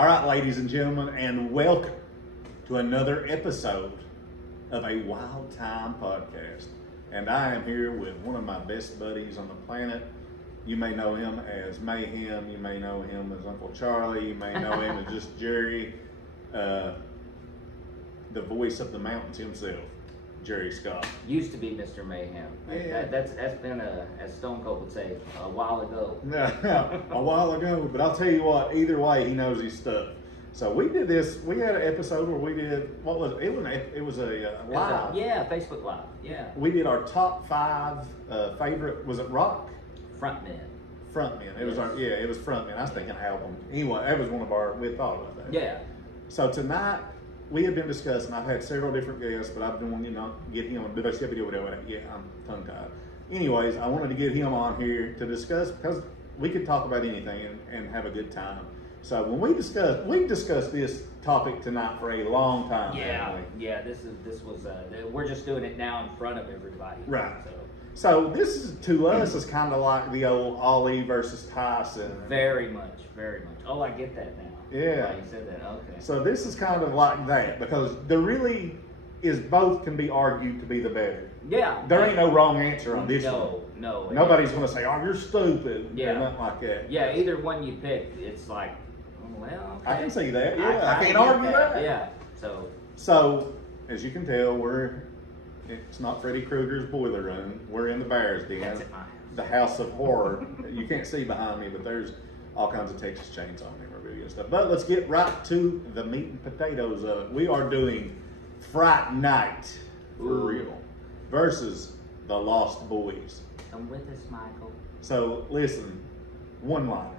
All right, ladies and gentlemen, and welcome to another episode of a Wild Time podcast. And I am here with one of my best buddies on the planet. You may know him as Mayhem. You may know him as Uncle Charlie. You may know him as just Jerry, the voice of the mountains himself, Jerry Scott. Used to be Mr. Mayhem. Yeah. That's been, as Stone Cold would say, a while ago. A while ago, but I'll tell you what, either way, he knows his stuff. So we did this, we had an episode where we did, what was it? It was a live. Facebook Live, yeah. We did our top 5 favorite, was it rock? Frontmen. It was it was Frontmen. I was thinking album. Anyway, that was one of our, we thought about that. Yeah. So tonight, we have been discussing, I've had several different guests, but I've been wanting to get him, I'm tongue-tied. Anyways, I wanted to get him on here to discuss, because we could talk about anything and have a good time. So when we discussed this topic tonight for a long time. Yeah, this was, we're just doing it now in front of everybody. Right. So this is, to us, is kind of like the old Ali versus Tyson. Very much. Oh, I get that now. Yeah. Why you said that, okay. So this is kind of like that, because there really is, both can be argued to be the better. Yeah. There ain't no wrong answer on this one. No. Nobody's going to say, oh, you're stupid. Yeah. Or nothing like that. Yeah, either one you pick, it's like, well, okay. I can see that. Yeah, I can't argue that. Yeah. So, as you can tell, it's not Freddy Krueger's boiler room. We're in the Bears Den. That's at my house. The house of horror. You can't see behind me, but there's all kinds of Texas Chainsaw memorabilia and stuff. But let's get right to the meat and potatoes of it. We are doing Fright Night, for real, versus The Lost Boys. Come with us, Michael. So, listen, one-liners.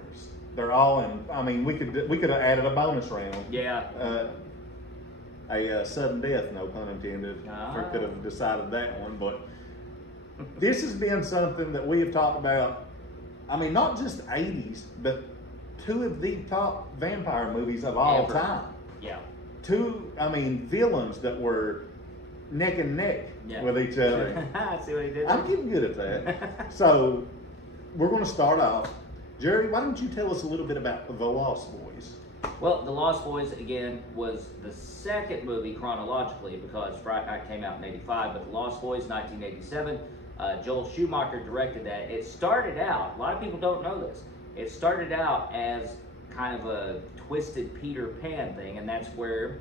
They're all in, I mean, we could have added a bonus round. Yeah. A sudden death, no pun intended. We could have decided that one, but this has been something that we have talked about. I mean, not just 80s, but 2 of the top vampire movies of all time. Yeah. 2, villains that were neck and neck with each other. See what he did? I'm getting good at that. So, we're going to start off. Jerry, why don't you tell us a little bit about The Lost Boys? Well, The Lost Boys, again, was the second movie chronologically, because Fright Night came out in 85, but The Lost Boys, 1987. Joel Schumacher directed that. It started out, a lot of people don't know this, it started out as kind of a twisted Peter Pan thing, and that's where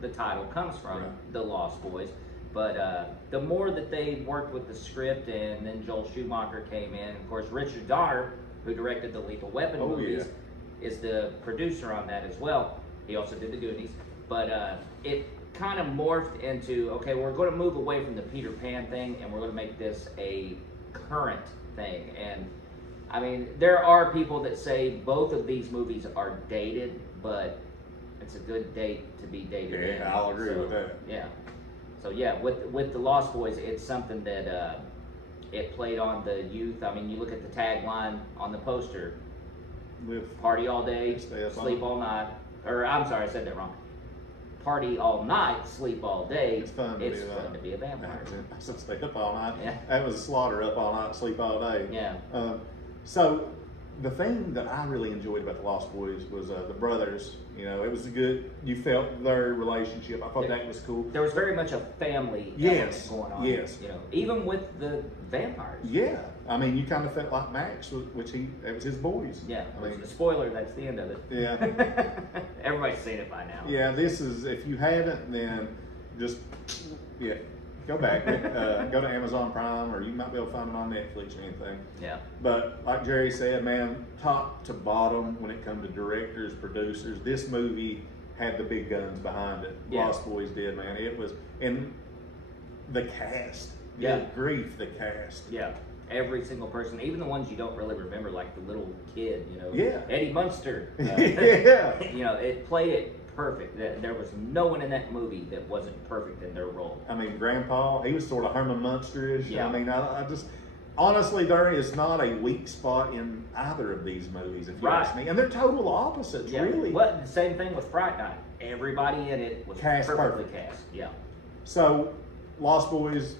the title comes from, The Lost Boys. But the more that they worked with the script, and then Joel Schumacher came in, of course, Richard Donner, who directed the Lethal Weapon movies, is the producer on that as well. He also did the Goonies. But it kind of morphed into, okay, we're going to move away from the Peter Pan thing, and we're going to make this a current thing. And I mean, there are people that say both of these movies are dated, but it's a good date to be dated. Yeah, I'll agree with that. Yeah. So yeah, with The Lost Boys, it's something that it played on the youth. I mean, you look at the tagline on the poster: party all day, sleep all night. Or I'm sorry, I said that wrong. Party all night, sleep all day. It's fun to be a vampire. I said stay up all night. Yeah. That was slaughter, up all night, sleep all day. Yeah. So the thing that I really enjoyed about The Lost Boys was the brothers. You know, it was good. You felt their relationship. I thought that was cool. There was very much a family element going on. Yes. You know, even with the vampires. Yeah. I mean, you kind of felt like Max, which that was his boys. Yeah. I mean, spoiler, that's the end of it. Yeah. Everybody's seen it by now. Yeah, this is, if you haven't, then just, go back. Go to Amazon Prime, or you might be able to find it on Netflix or anything. Yeah. But like Jerry said, man, top to bottom, when it comes to directors, producers, this movie had the big guns behind it. Yeah. Lost Boys did, man. It was, and the cast. Yeah. Good grief, the cast. Yeah. Every single person, even the ones you don't really remember, like the little kid, you know. Yeah. Eddie Munster. Yeah. You know, it played it perfect. There was no one in that movie that wasn't perfect in their role. I mean, Grandpa, he was sort of Herman Munster-ish. Yeah. I mean, I just, honestly, there is not a weak spot in either of these movies, if you ask me. And they're total opposites, really. Well, the same thing with Fright Night. Everybody in it was perfectly cast. Yeah. So, Lost Boys,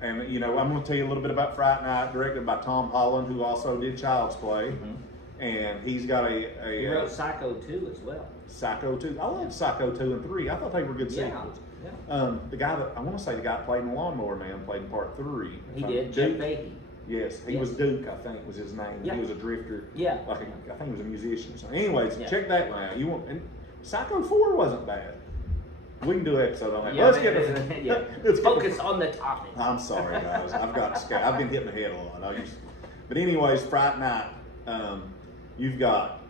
and, you know, I'm going to tell you a little bit about Fright Night, directed by Tom Holland, who also did Child's Play. Mm-hmm. and he's got He wrote Psycho 2 as well. Psycho 2. I love Psycho 2 and 3. I thought they were good sequels. Yeah. The guy that I want to say the guy that played in Lawnmower Man played in part 3. He did. Jeff Fahey. Yes, he was Duke, I think was his name. Yeah. He was a drifter. Yeah. I think he was a musician. So, anyways, check that one out. And Psycho 4 wasn't bad. We can do an episode on that. Yeah, Let's focus on the topic. I'm sorry, guys. I've been hitting the head a lot. But anyways, Fright Night. You've got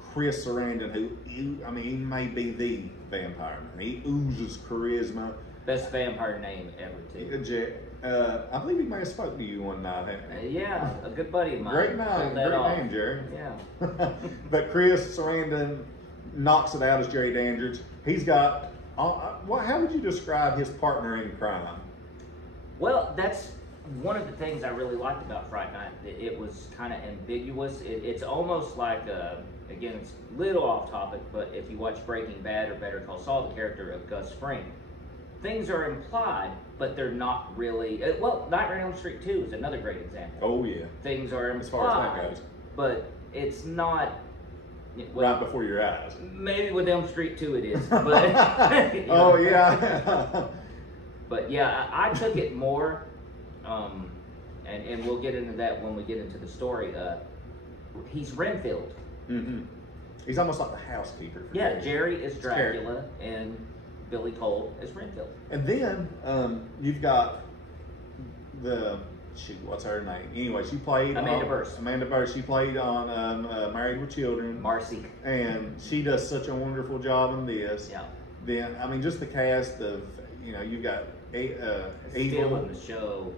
Chris Sarandon, who he may be the vampire man. He oozes charisma. Best vampire name ever, too. I believe he may have spoken to you one night. Yeah, a good buddy of mine. Great name, Jerry. Yeah. But Chris Sarandon knocks it out as Jerry Dandridge. He's got. How would you describe his partner in crime? Well, that's one of the things I really liked about Fright Night. It was kind of ambiguous. It's almost like, again, it's a little off topic, but if you watch Breaking Bad or Better Call Saul, the character of Gus Fring, things are implied, but they're not really. Nightmare on Elm Street 2 is another great example. Oh, yeah. Things are implied, as far as that goes. But it's not. Well, right before your eyes. Maybe with Elm Street 2 it is. But, Oh, yeah. But yeah, I took it more, and we'll get into that when we get into the story. He's Renfield. Mm-hmm. He's almost like the housekeeper. Jerry is Dracula, and Billy Cole is Renfield. And then you've got what's her name? Anyway, she played Amanda Burst. Amanda Burst. She played on Married with Children. Marcy. And she does such a wonderful job in this. Yeah. Then just the cast of you've got Still Evil in the show,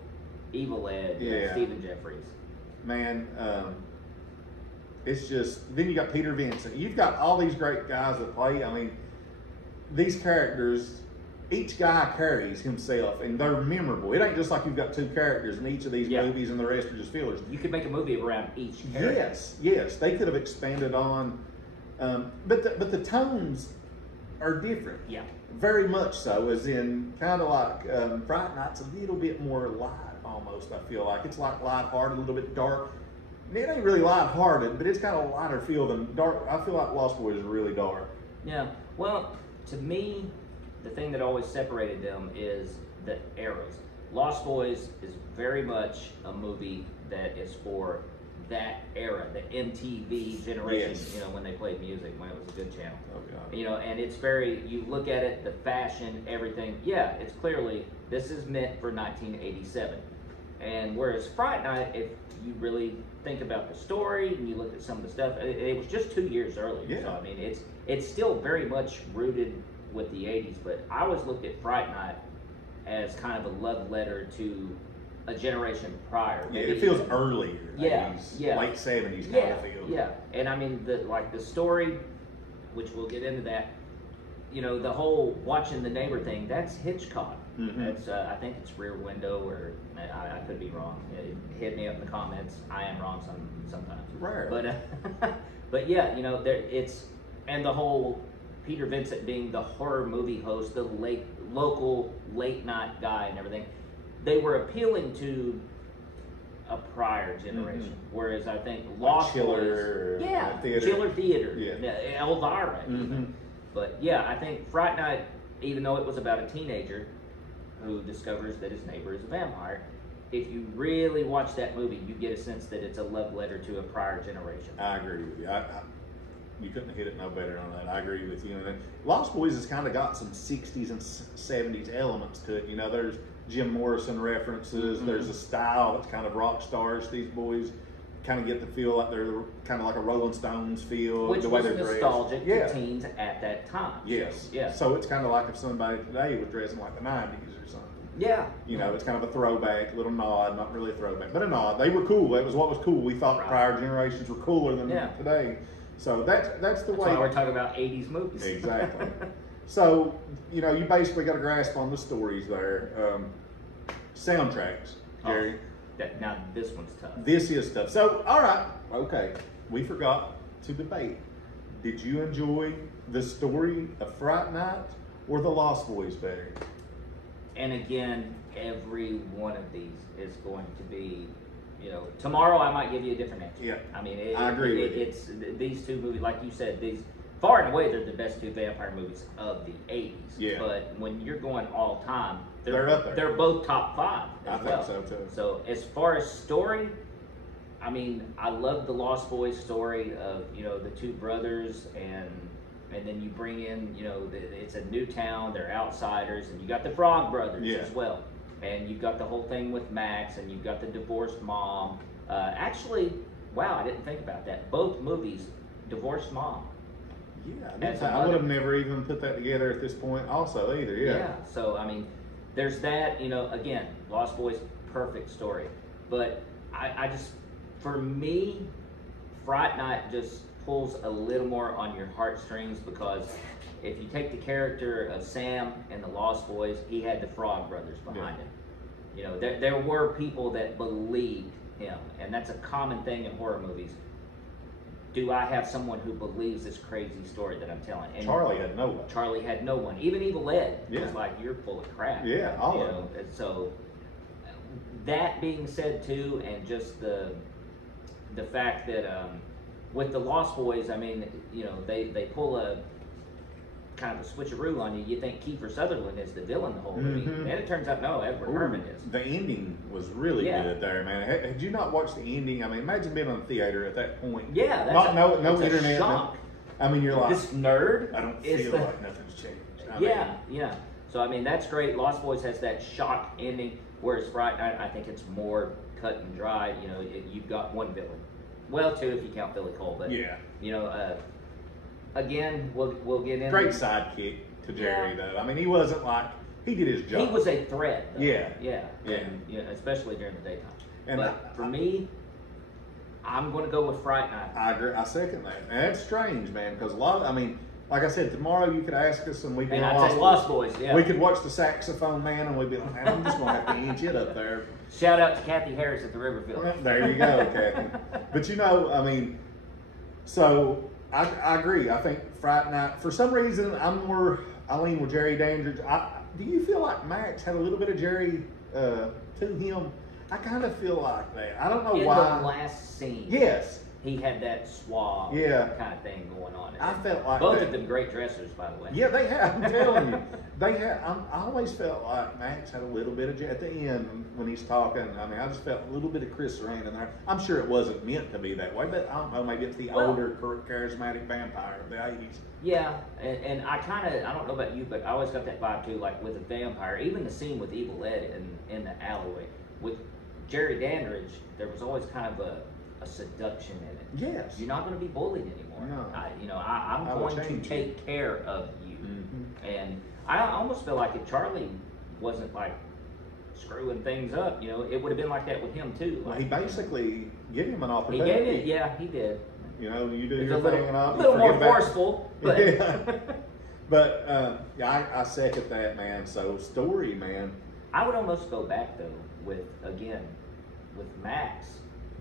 Evil Ed, Stephen Jeffries. Man, it's just then you got Peter Vincent. You've got all these great guys that play. These characters. Each guy carries himself, and they're memorable. It ain't just like you've got two characters in each of these movies, and the rest are just fillers. You could make a movie around each character. Yes, they could have expanded on, but the tones are different. Yeah, very much so. As in, kind of like Fright Night's a little bit more light, almost. I feel like it's like lighthearted, a little bit dark. It ain't really lighthearted, but it's kind of a lighter feel than dark. I feel like Lost Boys is really dark. Yeah. Well, to me, the thing that always separated them is the eras. Lost Boys is very much a movie that is for that era, the MTV generation, when they played music, when it was a good channel. Oh, God. And it's very, you look at it, the fashion, everything, it's clearly, this is meant for 1987. And whereas Fright Night, if you really think about the story and you look at some of the stuff, it was just 2 years earlier. Yeah. So, it's still very much rooted with the 80s, but I always looked at Fright Night as kind of a love letter to a generation prior. Maybe it feels earlier. Yeah, 80s, late 70s kind of feel. Yeah, and the story, which we'll get into that, the whole watching the neighbor thing, that's Hitchcock. Mm-hmm. That's I think it's Rear Window, or I could be wrong. Hit me up in the comments. I am wrong sometimes. Rare. But yeah, it's, and the whole Peter Vincent being the horror movie host, the local late night guy and everything, they were appealing to a prior generation. Mm-hmm. Whereas I think Lost Chiller Boys, Chiller Theater, Elvira mm-hmm. even. But yeah, I think Fright Night, even though it was about a teenager who discovers that his neighbor is a vampire, if you really watch that movie, you get a sense that it's a love letter to a prior generation. I agree with you. You couldn't hit it no better on that. I agree with you. And Lost Boys has kind of got some 60s and 70s elements to it. There's Jim Morrison references. Mm-hmm. There's a style that's kind of rock stars. These boys kind of get the feel like they're kind of like a Rolling Stones feel. Which the way was they're nostalgic dressed. to teens at that time. Yes. Yeah. So it's kind of like if somebody today was dressing like the 90s or something. Yeah. It's kind of a throwback, little nod, not really a throwback, but a nod. They were cool. It was what was cool. We thought prior generations were cooler than today. So that's the way. That's why we're talking about 80s movies. Exactly. So, you basically got a grasp on the stories there. Soundtracks, Jerry. Now, this one's tough. This is tough. So, all right. Okay. We forgot to debate. Did you enjoy the story of Fright Night or the Lost Boys better? And again, every one of these is going to be you know, tomorrow I might give you a different answer. Yeah, I mean, I agree with you. It's these two movies, like you said, these far and away they're the best two vampire movies of the '80s. Yeah. But when you're going all time, They're up there. They're both top 5 I as well. think so too. So as far as story, I mean, I love the Lost Boys story of, you know, the two brothers, and then you bring in, you know, it's a new town, they're outsiders, and you got the Frog Brothers as well, and you've got the whole thing with Max, and you've got the divorced mom. Actually, wow, I didn't think about that. Both movies, divorced mom. Yeah, I would have never even put that together at this point also either, Yeah, so I mean, there's that, you know, again, Lost Boys, perfect story. But I just, for me, Fright Night just pulls a little more on your heartstrings, because if you take the character of Sam and the Lost Boys, he had the Frog Brothers behind him. You know, there were people that believed him, and that's a common thing in horror movies. Do I have someone who believes this crazy story that I'm telling? And Charlie had no one. Charlie had no one. Even Evil Ed was like, you're full of crap. Yeah, all of them. And so, that being said too, and just the fact that with the Lost Boys, I mean, you know, they pull a kind of a switcheroo on you. You think Kiefer Sutherland is the villain the whole movie, and it turns out no, Edward Herrmann is. The ending was really good there, man. Had you not watched the ending? I mean, imagine being on the theater at that point. Yeah, that's no internet. A shock. I mean, you're like, this nerd. I don't feel like nothing's changed. I mean, So I mean, that's great. Lost Boys has that shock ending, whereas Fright Night, I think it's more cut and dry. You know, you've got one villain. Well, two if you count Billy Cole, but you know, again, we'll get into great sidekick to Jerry though. I mean, he wasn't like, he did his job. He was a threat. Though. Yeah. And, you know, especially during the daytime. And but for me, I'm going to go with Fright Night. I agree. I second that. And that's strange, man, because a lot of, I mean, like I said, tomorrow you could ask us and we'd be Lost Boys. Yeah. We could watch the Saxophone Man and we'd be like, man, I'm just going to have to inch it up there. Shout out to Kathy Harris at the Riverfield. Well, there you go, Kathy. But you know, I mean, so I agree. I think Fright Night, for some reason, I lean with Jerry Dandridge. Do you feel like Max had a little bit of Jerry to him? I kind of feel like that. I don't know why. In the last scene. Yes. He had that suave kind of thing going on. I felt like both of them great dressers, by the way. Yeah, they have. I'm telling you, they have. I always felt like Max had a little bit of at the end when he's talking. I mean, I just felt a little bit of Chris Sarandon there. I'm sure it wasn't meant to be that way, but I don't know. Maybe it's the older, charismatic vampire of the '80s. Yeah, and I don't know about you, but I always got that vibe too. Like with a vampire, even the scene with Evil Ed in the alleyway with Jerry Dandridge, there was always kind of a seduction in it. Yes. You're not going to be bullied anymore. No. I'm going to take care of you. And I almost feel like if Charlie wasn't like screwing things up, you know, it would have been like that with him too. Well, he basically gave him an opportunity. He gave it, yeah, he did. You know, you do your thing and a little more forceful. But but I second that, man. So story, man. I would almost go back though with Max.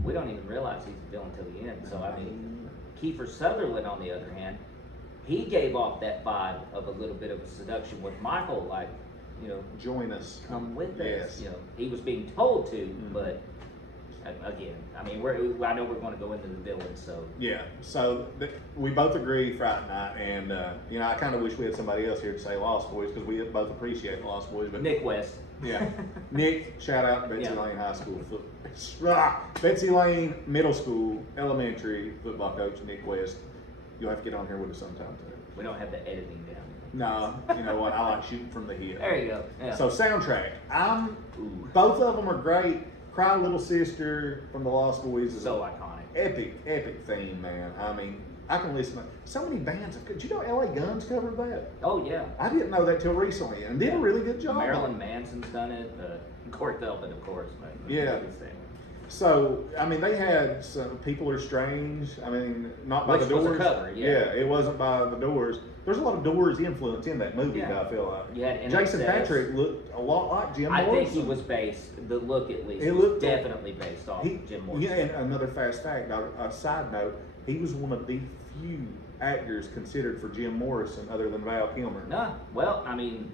We don't even realize he's the villain until the end. So, I mean, Kiefer Sutherland, on the other hand, he gave off that vibe of a little bit of a seduction with Michael, like, you know, join us, come with us. You know, he was being told to, but again, I mean, I know we're going to go into the villains, so. Yeah, so we both agree Fright Night, and, you know, I kind of wish we had somebody else here to say Lost Boys, because we both appreciate the Lost Boys. But Nick West. Yeah. Nick, shout out to Betsy Lane High School. Betsy Lane Middle School, elementary football coach, Nick West. You'll have to get on here with us sometime, too. We don't have the editing down. No, you know what? I like shooting from the hip. There you go. Yeah. So, soundtrack. Both of them are great. Cry Little Sister from the Lost Boys is so iconic. Epic theme, man. I mean, I can listen to so many bands. Did you know LA Guns covered that? Oh, yeah. I didn't know that till recently, and did a really good job. Marilyn Manson's done it. Court Feldman, of course. Yeah. So, I mean, they had some People Are Strange. I mean, not by the Doors. Was a cover, yeah, it wasn't by the Doors. There's a lot of Doors influence in that movie, I feel like. You had Jason Patrick looked a lot like Jim Morrison. I think he was based, the look at least, was definitely based off Jim Morrison. Yeah, and another fast fact, a side note, he was one of the few actors considered for Jim Morrison other than Val Kilmer. No, well, I mean,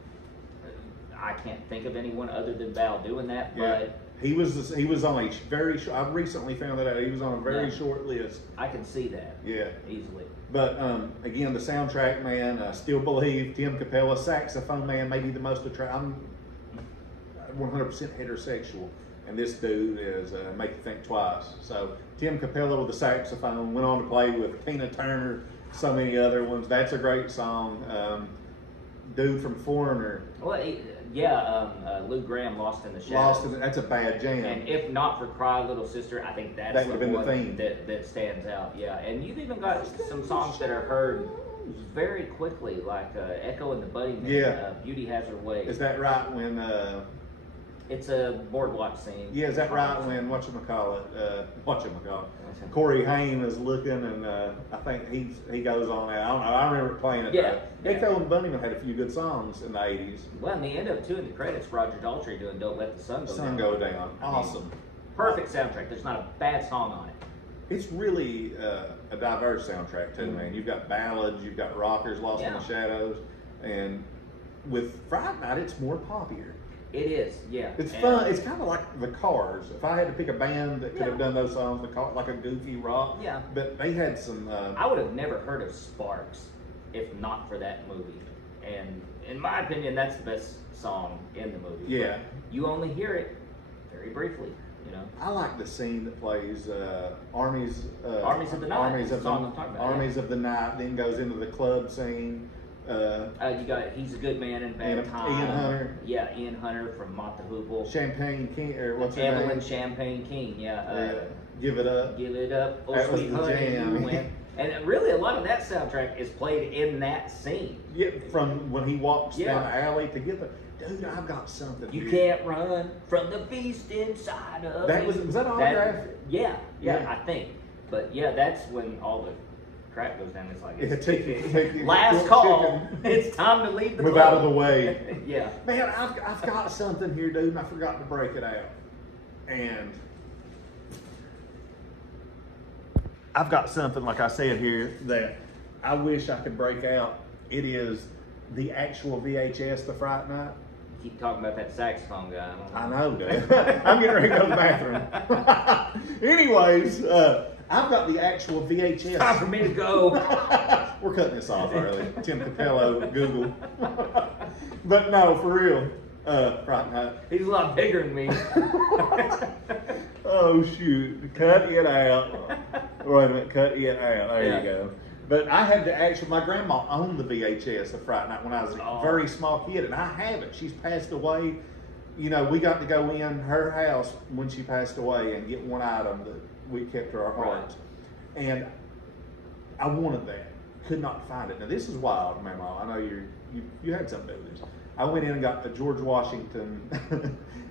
I can't think of anyone other than Val doing that, but He was on a very short. I recently found that out. He was on a very short list. I can see that. Yeah, easily. But again, the soundtrack, man. Still Believe. Tim Capella, saxophone man, maybe the most attractive. I'm 100% heterosexual, and this dude is make you think twice. So Tim Capella with the saxophone went on to play with Tina Turner, so many other ones. That's a great song. Dude from Foreigner. Well, Lou Gramm, Lost in the Shadows. That's a bad jam. And if not for Cry Little Sister, I think that would have been the theme that stands out. Yeah, and you've even got some songs that are heard very quickly, like Echo and the Bunnymen. Yeah. Beauty Has Her Way. Is that right when? It's a boardwalk scene. Yeah, is that right when Corey Haim is looking, and I think he goes on out. I don't know. I remember playing it. Yeah. Echo and the Bunnymen had a few good songs in the '80s. Well, in the end of two in the credits, Roger Daltrey doing "Don't Let the Sun Go Down." Sun Go Down. Awesome. Perfect soundtrack. There's not a bad song on it. It's really a diverse soundtrack too, man. You've got ballads, you've got rockers, Lost in the Shadows, and with Fright Night, it's more poppier. It is, yeah. It's fun. It's kind of like the Cars. If I had to pick a band that could have done those songs, like a goofy rock. Yeah. But they had some. I would have never heard of Sparks if not for that movie. And in my opinion, that's the best song in the movie. Yeah. But you only hear it very briefly, you know. I like the scene that plays Armies of the Night. Armies of the Night. Then goes into the club scene. You got He's a Good Man in Bad Time. Ian Hunter. Yeah, Ian Hunter from Mott the Hoople. Champagne King, or what's her Evelyn name? Champagne King, yeah. Give It Up. Give It Up. Oh, That was Sweet the Honey, jam. You Went. And really, a lot of that soundtrack is played in that scene. Yeah, from when he walks down the alley to get the. Dude, I've got something. You can't run from the beast inside of that was that autograph? Yeah, I think. But yeah, that's when all the crap goes down. It's like last call. It's time to leave the move club. out of the way. Yeah, man, I've got something here, dude, and I forgot to break it out. And I've got something, like I said here, that I wish I could break out. It is the actual VHS, The Fright Night. Keep talking about that saxophone guy. I know, dude. I'm getting ready to go to the bathroom. Anyways, I've got the actual VHS. Time for me to go. We're cutting this off early. Tim Capello, Google. But no, for real. Fright Night. He's a lot bigger than me. Oh, shoot. Cut it out. Wait a minute. Cut it out. There you go. But I had to actually, my grandma owned the VHS of Fright Night when I was a very small kid, and I have it. She's passed away. You know, we got to go in her house when she passed away and get one item that we kept to our hearts. Right. And I wanted that. Could not find it. Now, this is wild, Mama. I know you had something to do with this. I went in and got a George Washington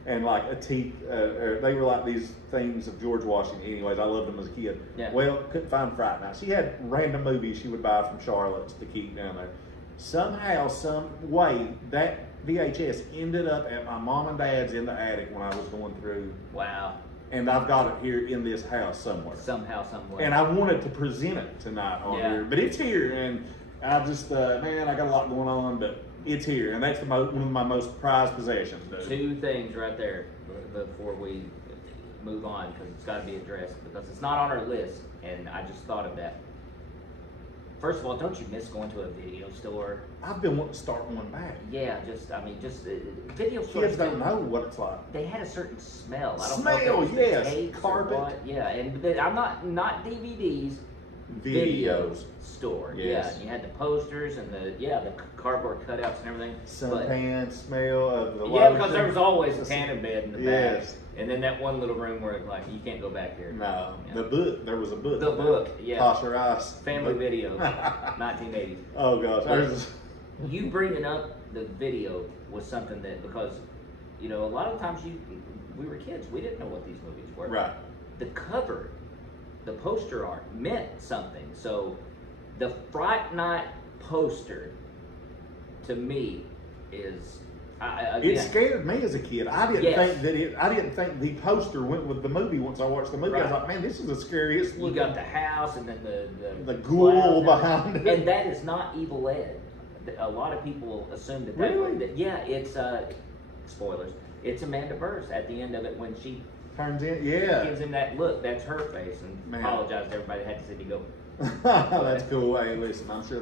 and like a teak. They were like these things of George Washington. Anyways, I loved them as a kid. Yeah. Well, couldn't find Fright Night. She had random movies she would buy from Charlotte's to keep down there. Somehow, some way, that VHS ended up at my mom and dad's in the attic when I was going through. Wow. And I've got it here in this house somewhere. Somehow, somewhere. And I wanted to present it tonight on here, but it's here, and I just, man, I got a lot going on, but it's here, and that's one of my most prized possessions, dude. Two things right there before we move on, because it's got to be addressed, because it's not on our list, and I just thought of that. First of all, don't you miss going to a video store? I've been wanting to start one back. Yeah, video stores. Kids don't know what it's like. They had a certain smell. I don't smell, know if it was yes. Carpet. Yeah, and I'm not DVDs. Videos. Store. Yes. Yeah, you had the posters and the cardboard cutouts and everything. Suntan smell of the lotion. Because there was always a tanning bed in the back. Yes. And then that one little room where like you can't go back here. No. Yeah. The book. There was a book. The book. Yeah. Tasha Rice. Family Video. 1980s. Oh gosh. You bringing up the video was something that, because a lot of times we were kids, we didn't know what these movies were. Right. The cover, the poster art meant something. So the Fright Night poster to me is it scared me as a kid. I didn't think the poster went with the movie once I watched the movie. Right. I was like, man, this is the scariest. You got the house and then the ghoul behind it. And that is not Evil Ed. A lot of people assume that. Really? It's spoilers. It's Amanda Burrs at the end of it when she turns in. Yeah. gives him that look. That's her face. And Man. apologize to everybody that had to see me go. That's cool. Hey, listen, I'm sure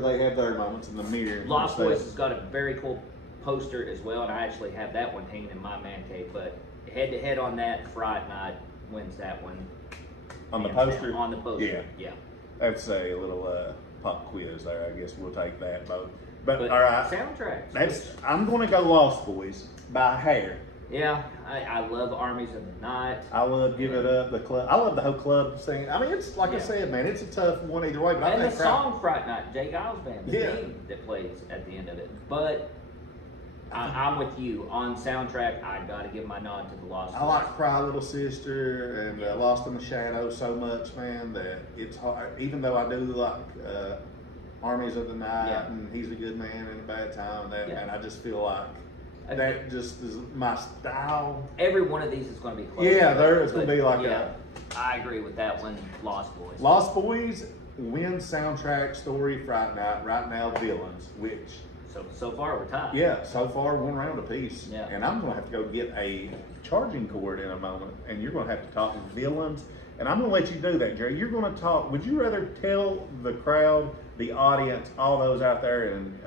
they have their moments in the mirror. Lost Boys has got a very cool poster as well, and I actually have that one hanging in my man cave. But head to head on that, Fright Night wins that one. On the poster? On the poster. Yeah. Yeah. That's a little pop quiz there. I guess we'll take that vote. But all right. Soundtracks. I'm going to go Lost Boys by hair. Yeah, I love Armies of the Night. I love Give It Up, the club. I love the whole club thing. I mean, it's like I said, man, it's a tough one either way. But and I think the song Fright Night, Jay Giles Band, the theme that plays at the end of it. But I'm with you. On soundtrack, I got to give my nod to the Lost Boys. I like Cry Little Sister and Lost in the Shadows so much, man, that it's hard. Even though I do like Armies of the Night and He's a Good Man in a Bad Time, and I just feel like that just is my style. Every one of these is going to be close. Yeah, it's going to be like I agree with that one. Lost Boys. Lost Boys wins soundtrack, story, Fright Night. Right now, Villains, which so far we're tied. Yeah, so far 1 round apiece. Yeah. And I'm going to have to go get a charging cord in a moment, and you're going to have to talk Villains. And I'm going to let you do that, Jerry. You're going to talk. Would you rather tell the crowd, the audience, all those out there in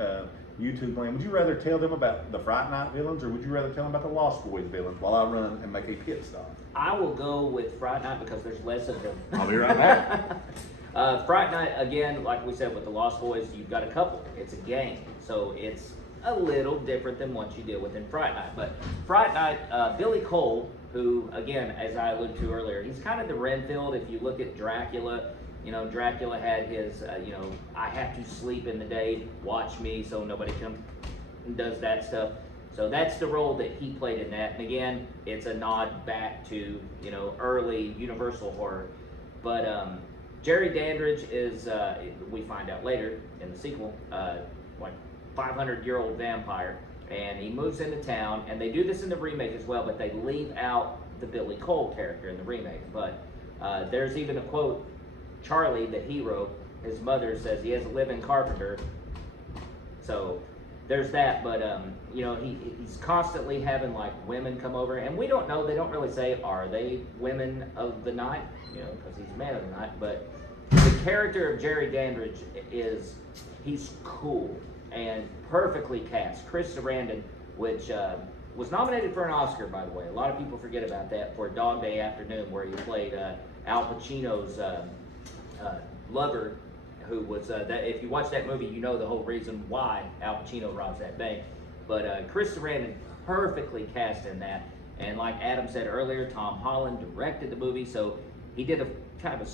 YouTube land, would you rather tell them about the Fright Night villains, or would you rather tell them about the Lost Boys villains while I run and make a pit stop? I will go with Fright Night because there's less of them. I'll be right back. Fright Night, again, like we said with the Lost Boys, you've got a couple. It's a gang, so it's a little different than what you deal with in Fright Night. But Fright Night, Billy Cole, who, again, as I alluded to earlier, he's kind of the Renfield. If you look at Dracula, Dracula had his, I have to sleep in the day, watch me so nobody comes and does that stuff. So that's the role that he played in that. And again, it's a nod back to, early Universal horror. But Jerry Dandridge is, we find out later in the sequel, like 500-year-old vampire. And he moves into town, and they do this in the remake as well, but they leave out the Billy Cole character in the remake. But there's even a quote, Charlie, the hero, his mother says he has a live-in carpenter. So there's that, but he's constantly having like women come over, and we don't know. They don't really say are they women of the night, because he's a man of the night. But the character of Jerry Dandridge he's cool and perfectly cast. Chris Sarandon, which was nominated for an Oscar, by the way. A lot of people forget about that, for Dog Day Afternoon, where he played Al Pacino's lover, who was that. If you watch that movie, you know the whole reason why Al Pacino robs that bank. But Chris Sarandon perfectly cast in that, and like Adam said earlier, Tom Holland directed the movie, so he did a kind of a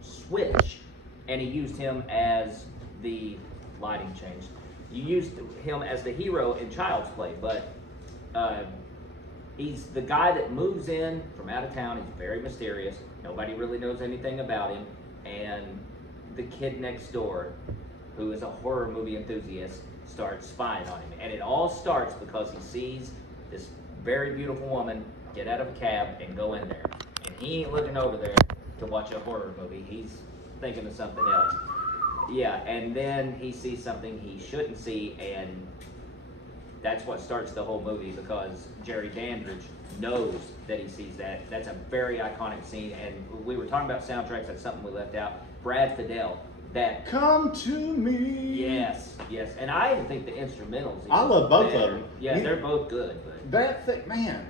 switch, and he used him as the lighting changed. You used him as the hero in Child's Play, but he's the guy that moves in from out of town. He's very mysterious. Nobody really knows anything about him. And the kid next door, who is a horror movie enthusiast, starts spying on him. And it all starts because he sees this very beautiful woman get out of a cab and go in there. And he ain't looking over there to watch a horror movie. He's thinking of something else. Yeah, and then he sees something he shouldn't see, and that's what starts the whole movie, because Jerry Dandridge knows that he sees that. That's a very iconic scene, and we were talking about soundtracks. That's something we left out. Brad Fiedel, that Come to Me. Yes, and I even think the instrumentals. I love both better. of them. Yeah, they're both good. But that thing, man.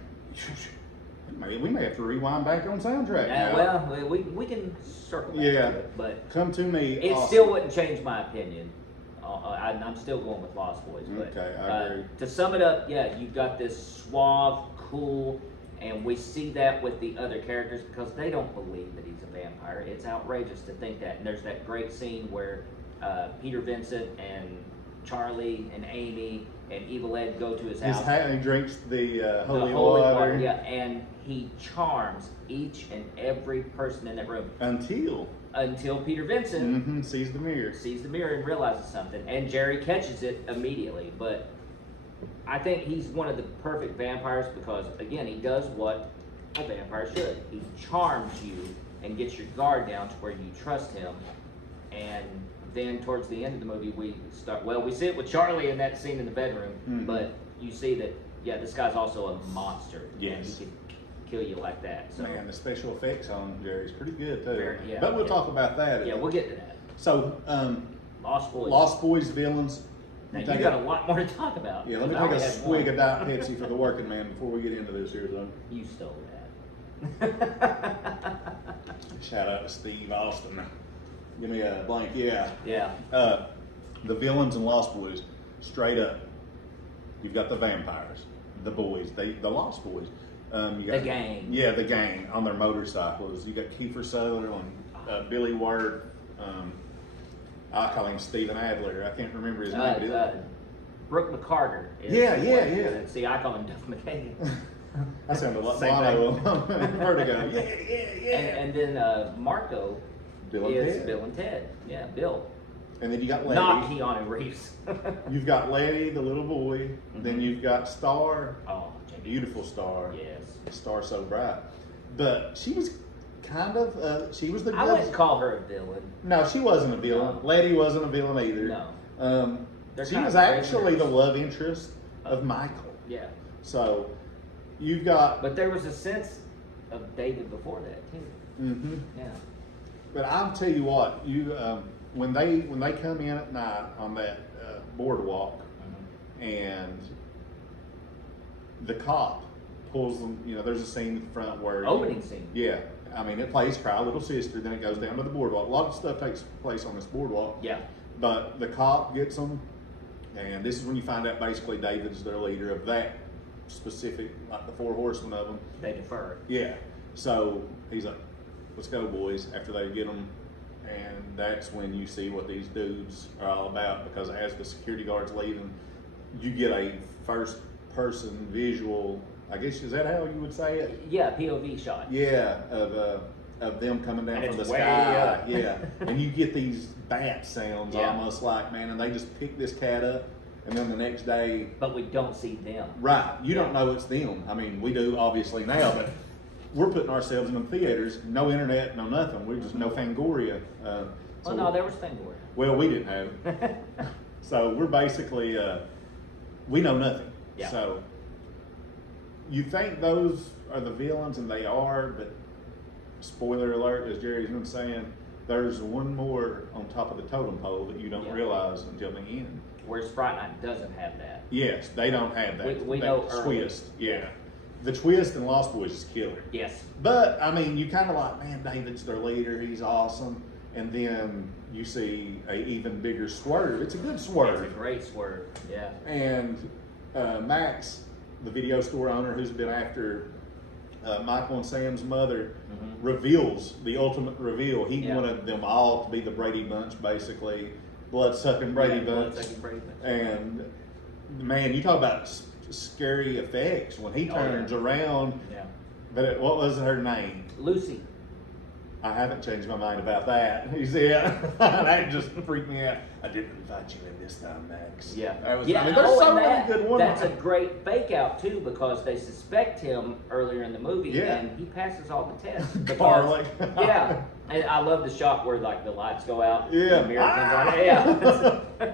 We may have to rewind back on soundtrack. Well, we can circle back to it, but Come to Me. It awesome. still wouldn't change my opinion. I'm still going with Lost Boys. But, okay, I agree. To sum it up, you've got this suave, cool, and we see that with the other characters because they don't believe that he's a vampire. It's outrageous to think that. And there's that great scene where Peter Vincent and Charlie and Amy and Evil Ed go to his house. He drinks the holy water. And he charms each and every person in that room. Until Peter Vincent sees the mirror and realizes something. And Jerry catches it immediately. But I think he's one of the perfect vampires because, again, he does what a vampire should. He charms you and gets your guard down to where you trust him. And then towards the end of the movie, we see it with Charlie in that scene in the bedroom, but you see that, yeah, this guy's also a monster. Yes. He could kill you like that. So. Man, the special effects on Jerry's pretty good too. Yeah, but we'll talk about that. Yeah, we'll get to that. So, Lost Boys villains. Now you got a lot more to talk about. Yeah, let me take a swig of Diet Pepsi for the working man before we get into this here, though. You stole that. Shout out to Steve Austin. Give me a blank. Yeah. Yeah. The villains in Lost Boys, straight up. You've got the vampires, the boys, the Lost Boys. You got, the gang. Yeah, the gang on their motorcycles. You got Kiefer Sutherland, Billy Ward. I call him Steven Adler. I can't remember his name. Brooke McCarter. Yeah. See, I call him Duff McKagan. I sound a lot Bono. Vertigo. Yeah. And then Marco Bill and Ted. Yeah, Bill. And then you got Letty. Not Keanu Reeves. You've got Letty, the little boy. Mm-hmm. Then you've got Star. Oh, beautiful Star. Yes. Star so bright. But she was kind of, she was the good. I wouldn't call her a villain. No, she wasn't a villain. No. Letty wasn't a villain either. No. She was actually the love interest of Michael. Yeah. So, you've got. But there was a sense of David before that, too. Mm-hmm. Yeah. But I'll tell you what, when they come in at night on that boardwalk, and the cop pulls them, there's a scene at the front where opening scene. Yeah, I mean it plays Cry Little Sister, then it goes down to the boardwalk. A lot of stuff takes place on this boardwalk. Yeah. But the cop gets them, and this is when you find out basically David's their leader of that specific, like the 4 horsemen of them. They defer. Yeah. So he's like, let's go, boys, after they get them. And that's when you see what these dudes are all about, because as the security guard's leaving, you get a first-person visual, I guess, is that how you would say it? Yeah, POV shot. Yeah, of them coming down from the sky. Up. Yeah, and you get these bat sounds almost like, man, and they just pick this cat up, and then the next day... But we don't see them. Right. You don't know it's them. I mean, we do, obviously, now, but... We're putting ourselves in the theaters, no internet, no nothing. We're just no Fangoria. No, there was Fangoria. Well, we didn't have it. So we're basically, we know nothing. Yeah. So you think those are the villains, and they are, but spoiler alert, as Jerry's been saying, there's one more on top of the totem pole that you don't realize until the end. Whereas Fright Night doesn't have that. Yes, they don't have that. We that know twist. Early. Yeah. The twist in Lost Boys is killer. Yes. But, I mean, you kind of like, man, David's their leader. He's awesome. And then you see a even bigger swerve. It's a good swerve. It's a great swerve, yeah. And Max, the video store owner who's been after Michael and Sam's mother, reveals the ultimate reveal. He wanted them all to be the Brady Bunch, basically. Blood-sucking Brady Bunch. Blood-sucking Brady Bunch. And, man, you talk about scary effects when he turns around. Yeah. But what was her name? Lucy. I haven't changed my mind about that. He said, that just freaked me out. I didn't invite you in this time, Max. Yeah. That was, I mean, there's so many good ones. That's a great fake out too, because they suspect him earlier in the movie, and he passes all the tests. Garlic. Yeah. And I love the shot where like the lights go out. Yeah. And the mirror comes on. Yeah.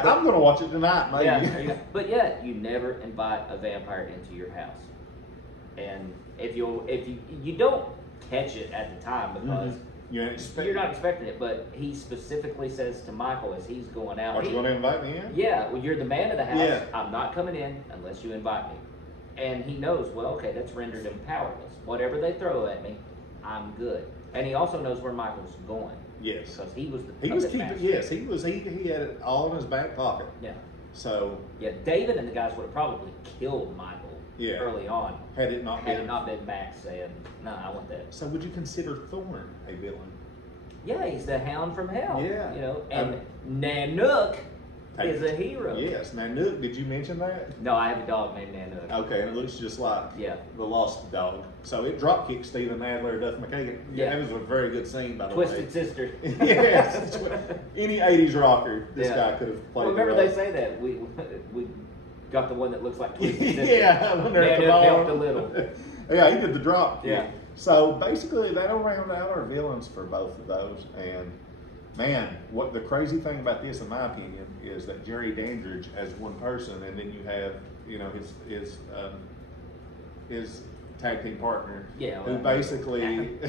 I'm gonna watch it tonight, maybe. Yeah, but yeah, you never invite a vampire into your house, and if you don't catch it at the time because you're not expecting it, but he specifically says to Michael as he's going out, "Are you going to invite me in?" Yeah, well, you're the man of the house. Yeah. I'm not coming in unless you invite me, and he knows. Well, okay, that's rendered him powerless. Whatever they throw at me, I'm good. And he also knows where Michael's going. Yes, because he was keeping. Yes, he was. He had it all in his back pocket. Yeah. So yeah, David and the guys would have probably killed Michael early on had it not been Max saying, "No, I want that." So would you consider Thorn a villain? Yeah, he's the Hound from Hell. Yeah, and Nanook is a hero. Yes, Nanook. Did you mention that? No, I have a dog named Nanook. Okay, and it looks just like the Lost dog. So it drop kicked Steven Adler, Duff McKagan. Yeah, that was a very good scene, by the way. Twisted Sister. Yes, any '80s rocker, this guy could have played. Well, remember they say that we got the one that looks like Twisted Sister. Yeah, when they're at the Nanook helped a little. Yeah, he did the drop kick. Yeah. So basically, that'll round out our villains for both of those, and Man, what the crazy thing about this, in my opinion, is that Jerry Dandridge as one person, and then you have, you know, his tag team partner, Yeah, who well, basically,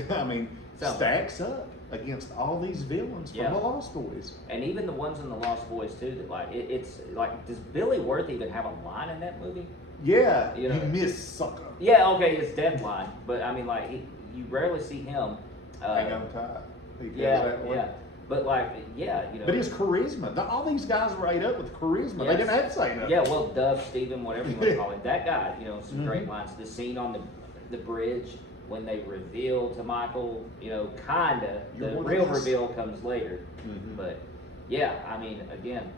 I mean, So- stacks up against all these villains from Yeah. the Lost Boys. And even the ones in the Lost Boys too. That like it's like, does Billy Worth even have a line in that movie? Yeah, You know- you miss sucker. Yeah, okay, it's death line, but I mean, like you rarely see him. Hang on tight. He does Yeah, that one. yeah. But like, yeah, you know. But his charisma, all these guys were ate up with charisma. They Yes. didn't have to say nothing. Yeah, well, Dove, Steven, whatever you want to call it, that guy, you know, some great Mhm. lines. The scene on the bridge when they reveal to Michael, you know, kinda. You're The one of real us. reveal comes later. Mhm. But yeah, I mean, again,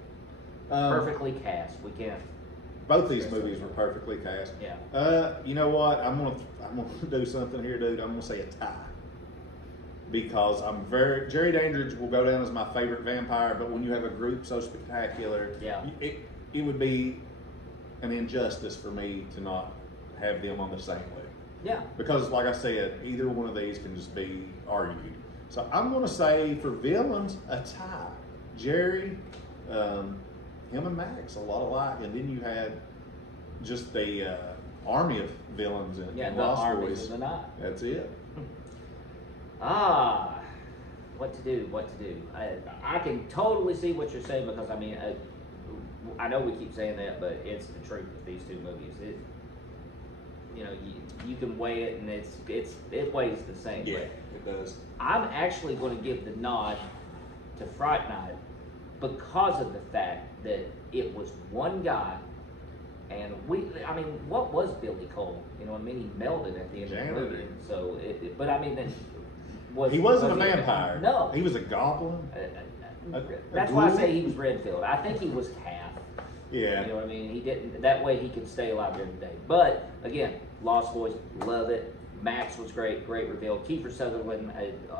perfectly cast. We can't. Both these movies were perfectly cast. Yeah. You know what? I'm gonna do something here, dude. I'm gonna say a tie. Because Jerry Dandridge will go down as my favorite vampire, but when you have a group so spectacular, Yeah. it would be an injustice for me to not have them on the same level. Yeah. Because, like I said, either one of these can just be argued. So I'm going to say for villains, a tie. Jerry, him and Max, a lot alike. And then you had just the army of villains in Yeah, in the Lost armies Boys. of the night. That's it. What to do? I can totally see what you're saying, because I mean, I know we keep saying that, but it's the truth with these two movies. You know, you can weigh it, and it weighs the same. Yeah, But it does. I'm actually going to give the nod to Fright Night because of the fact that it was one guy, and I mean, what was Billy Cole? You know, I mean, he melded at the end of the Janitor. movie. So, but I mean, He wasn't was a vampire. No. He was a goblin. That's why I ghoul? say he was Redfield. I think he was half. Yeah. You know what I mean? He didn't. That way he could stay alive during the day. But again, Lost Boys, love it. Max was great reveal. Kiefer Sutherland,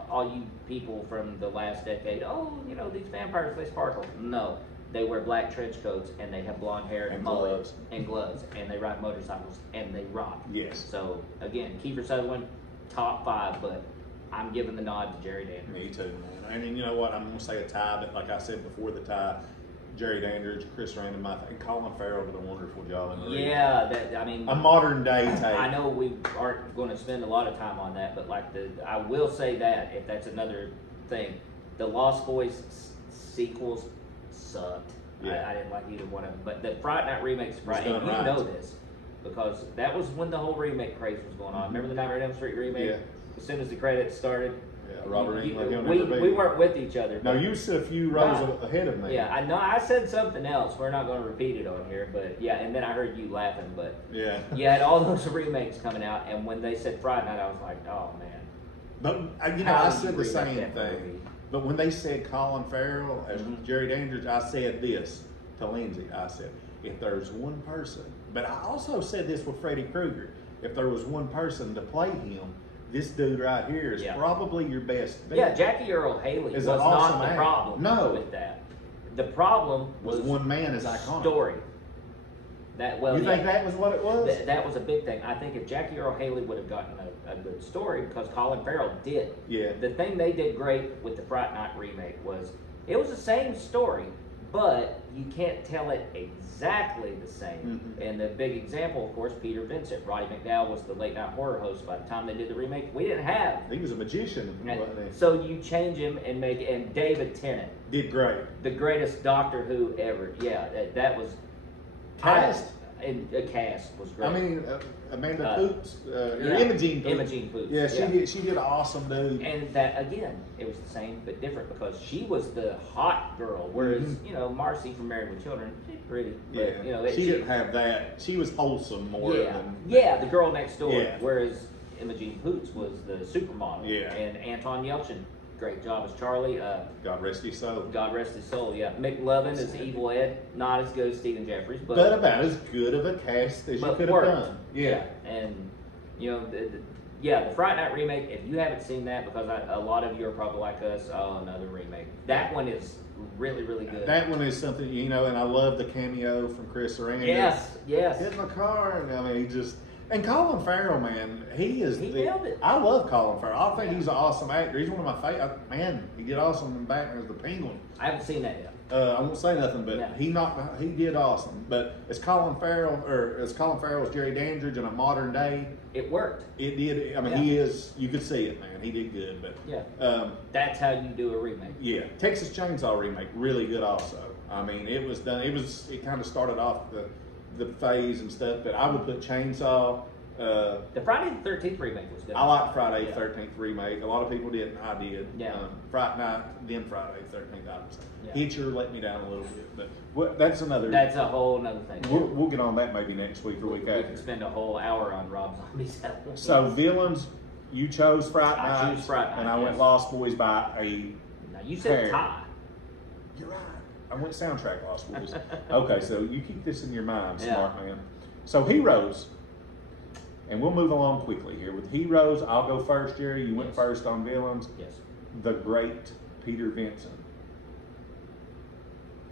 all you people from the last decade, oh, you know, these vampires, they sparkle. No, they wear black trench coats and they have blonde hair And mullets and gloves, and they ride motorcycles and they rock. Yes. So again, Kiefer Sutherland, top 5, but I'm giving the nod to Jerry Dandridge. Me too, man. I mean, you know what? I'm going to say a tie, but like I said before the tie, Jerry Dandridge, Chris Random, and Colin Farrell did a wonderful job in the remake. Yeah, I mean, A modern day take. I know we aren't going to spend a lot of time on that, but like I will say that, if that's another thing, the Lost Boys sequels sucked. Yeah. I didn't like either one of them, but the Fright Night remake's right, done and you right. know this because that was when the whole remake craze was going on. Remember the Nightmare on Elm Street remake? Yeah. As soon as the credits started, Yeah, Robert you- Englund, he'll we never be. we weren't with each other. No, but- you sit a few rows Right. ahead of me. Yeah, I know. I said something else. We're not going to repeat it on here, but yeah. And then I heard you laughing. But Yeah. you had all those remakes coming out, and when they said Friday Night, I was like, oh man. But, you know, How I do you said the remake same that thing. movie? But when they said Colin Farrell as Mhm. Jerry Dandridge, I said this to Lindsay. I said, if there's one person, but I also said this with Freddy Krueger, if there was one person to play him, this dude right here is Yeah. probably your best bet. Yeah, Jackie Earle Haley Is was an awesome not the actor. problem No. with that. The problem was one man is iconic. story. You think that was what it was? That was a big thing. I think if Jackie Earle Haley would have gotten a good story, because Colin Farrell did. Yeah. The thing they did great with the Fright Night remake was it was the same story, but you can't tell it exactly the same. Mhm. And the big example, of course, Peter Vincent. Roddy McDowell was the late night horror host. By the time they did the remake, we didn't have. He was a magician, And wasn't he? so you change him and make and David Tennant, Did great. the greatest Doctor Who ever. Yeah, that was Cast. And the cast was great. I mean, Amanda Poots, yeah, Imogene Poots. Imogene Poots, Yeah, she yeah. did. She did an awesome dude. and that again, it was the same but different because she was the hot girl, whereas Mhm. you know Marcy from Married with Children, she's pretty, Yeah, but you know she didn't have that. She was wholesome more than. yeah, the girl next door. Yeah. Whereas Imogene Poots was the supermodel. Yeah. and Anton Yelchin, great job as Charlie. God rest his soul. God rest his soul. Yeah, Mick Lovin as Evil Ed, not as good as Stephen Jeffries, But about as good of a cast as you but could have worked. done. Yeah. And you know, the Fright Night remake. If you haven't seen that, because a lot of you are probably like us, oh, another remake. That one is really, really good. That one is something, you know, and I love the cameo from Chris Sarandon. Yes. Get in the car, and I mean, he just, And Colin Farrell, man, he nailed it. I love Colin Farrell. I think he's an awesome actor. He's one of my favorite. Man, he did awesome in Batman as the Penguin. I haven't seen that yet. I won't say nothing, but Yeah. he did awesome. But as Colin Farrell as Jerry Dandridge in a modern day, It worked. it did. I mean, he is. You could see it, man. He did good. But Yeah. That's how you do a remake. yeah, Texas Chainsaw remake, really good also. I mean, it was done. It kind of started off the phase and stuff. But I would put Chainsaw. The Friday the 13th remake was good. I liked Friday the 13th remake. A lot of people didn't. I did. Yeah. Fright Night, then Friday the 13th. I would say. Yeah. Hitcher let me down a little bit, but that's another. That's a whole nother thing. We'll get on that maybe next week or week We after. can spend a whole hour on Rob Zombie's Halloween. So villains, you chose Fright I Night, choose Fright Night, and I went yes. Lost Boys by a. Now you said Hair. tie. You're right. I went soundtrack Lost Boys. Okay, so you keep this in your mind, smart man. So Heroes, and we'll move along quickly here. With Heroes, I'll go first, Jerry. You went Yes. first on villains. Yes. The great Peter Vincent.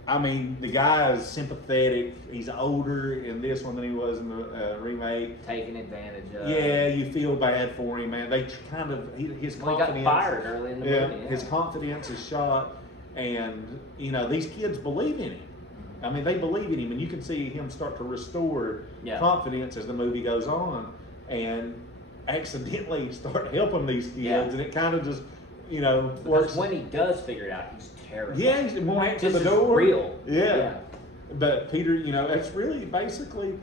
I mean, the guy is sympathetic. He's older in this one than he was in the remake. Taking advantage of. Yeah, you feel bad for him, man. They kind of his Well, confidence. he got fired early in the movie. Yeah. His confidence is shot, and these kids believe in him. I mean, they believe in him, and you can see him start to restore confidence as the movie goes on, and accidentally start helping these kids, and it kind of just Because works. when he does figure it out, he's terrible. Yeah, he went to This the is door. real. Yeah. But Peter, it's really basically,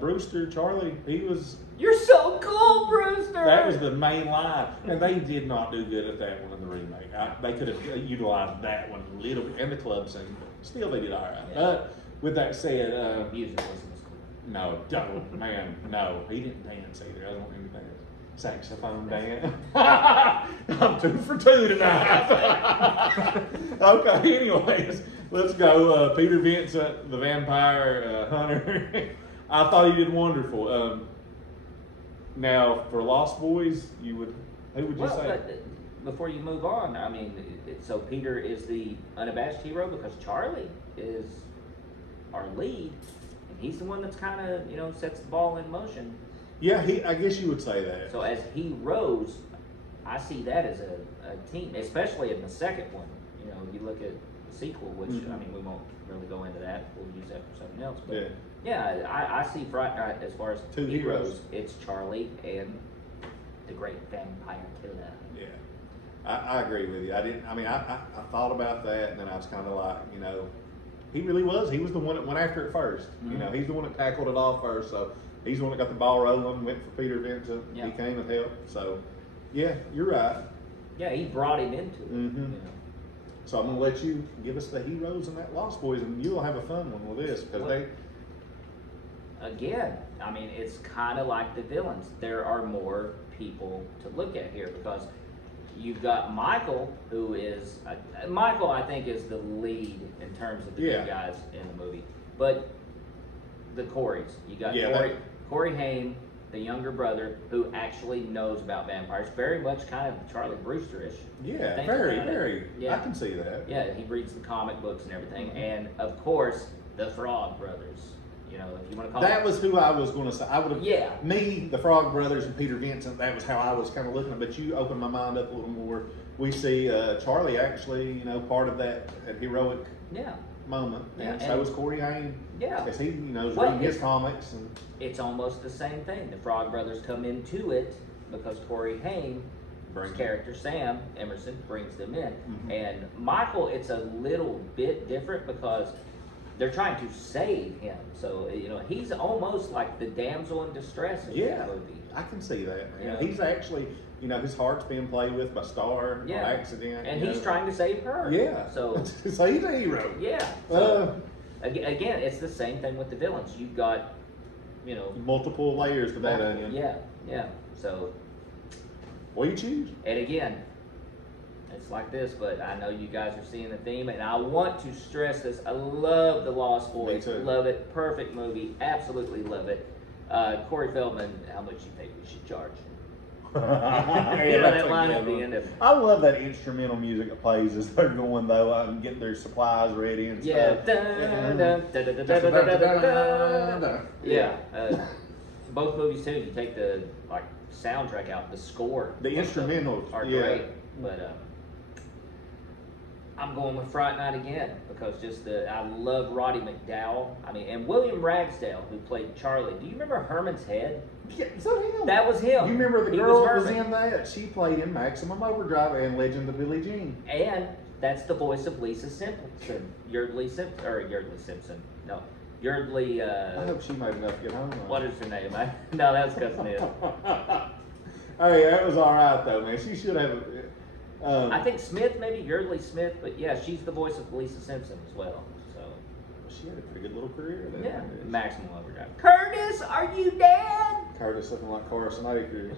Brewster, Charlie, he was. You're so cool, Brewster. That was the main line, and they did not do good at that one in the remake. They could have utilized that one a little bit, and the club scene, but still they did all right. Yeah. With that said, Music wasn't as cool. no, no, he didn't dance either. I don't think he danced. Saxophone dance. I'm 2 for 2 tonight. Okay, anyways, let's go. Peter Vincent, the vampire hunter. I thought he did wonderful. Now, for Lost Boys, who would you say? But before you move on, I mean, so Peter is the unabashed hero because Charlie is our lead, and he's the one that's kind of, sets the ball in motion. Yeah, I guess you would say that. So as heroes, I see that as a team, especially in the second one. You look at the sequel, which, I mean, we won't really go into that. We'll use that for something else. But I see Fright Night as far as two heroes. It's Charlie and the great vampire killer. Yeah, I agree with you. I thought about that, and then I was kind of like, he really was. He was the one that went after it first. Mm-hmm. He's the one that tackled it all first. So he's the one that got the ball rolling, went for Peter Vincent. Yeah. He came and helped. So, yeah, you're right. Yeah, he brought him into it. Mm-hmm. So I'm going to let you give us the heroes and that Lost Boys, and you'll have a fun one with this because Again, I mean, it's kind of like the villains. There are more people to look at here because you've got Michael, who is Michael. I think is the lead in terms of the good guys in the movie. But the Coreys, you got Corey Haim, the younger brother, who actually knows about vampires. Very much kind of Charlie Brewster-ish. Yeah, very. Yeah. I can see that. Yeah, he reads the comic books and everything, and of course the Frog Brothers. If you want to call that was who I was going to say. I would have. Yeah. Me, the Frog Brothers, and Peter Vincent. That was how I was kind of looking at it. But you opened my mind up a little more. We see Charlie actually, part of that heroic moment. And so was Corey Haim. Yeah. As he, is reading his comics. And it's almost the same thing. The Frog Brothers come into it because Corey Haim, his character Sam Emerson, brings them in. Mm-hmm. And Michael, it's a little bit different because they're trying to save him. So, he's almost like the damsel in distress in that movie. I can see that, man. He's actually, his heart's being played with by Star on accident. And he's trying to save her. Yeah. So he's a hero. Yeah. So, again, it's the same thing with the villains. You've got, multiple layers to that onion. Yeah. So what do you choose? And again, it's like this, but I know you guys are seeing the theme, and I want to stress this. I love The Lost Boys. Me too. Love it. Perfect movie. Absolutely love it. Corey Feldman, how much you think we should charge? That line at the end of it. I love that instrumental music that plays as they're going, though, and getting their supplies ready and stuff. both movies too. You take the like soundtrack out, the score, The instrumentals are great. But I'm going with Fright Night again because I love Roddy McDowall. I mean, and William Ragsdale, who played Charlie. Do you remember Herman's Head? Yeah, is that him? That was him. You remember the He girl that was Herman. in that? She played in Maximum Overdrive and Legend of Billie Jean. And that's the voice of Lisa Simpson. Yardley Simpson. No. Yardley, I hope she made enough to get home. what is her name? No, that's Cousin Ed. Hey, that was all right though, man. She should have. I think Smith, maybe Yardley Smith, but yeah, she's the voice of Lisa Simpson as well. So she had a pretty good little career. Then. yeah, Maximum Overdrive. Curtis, are you dead? Curtis looking like Carson Acres.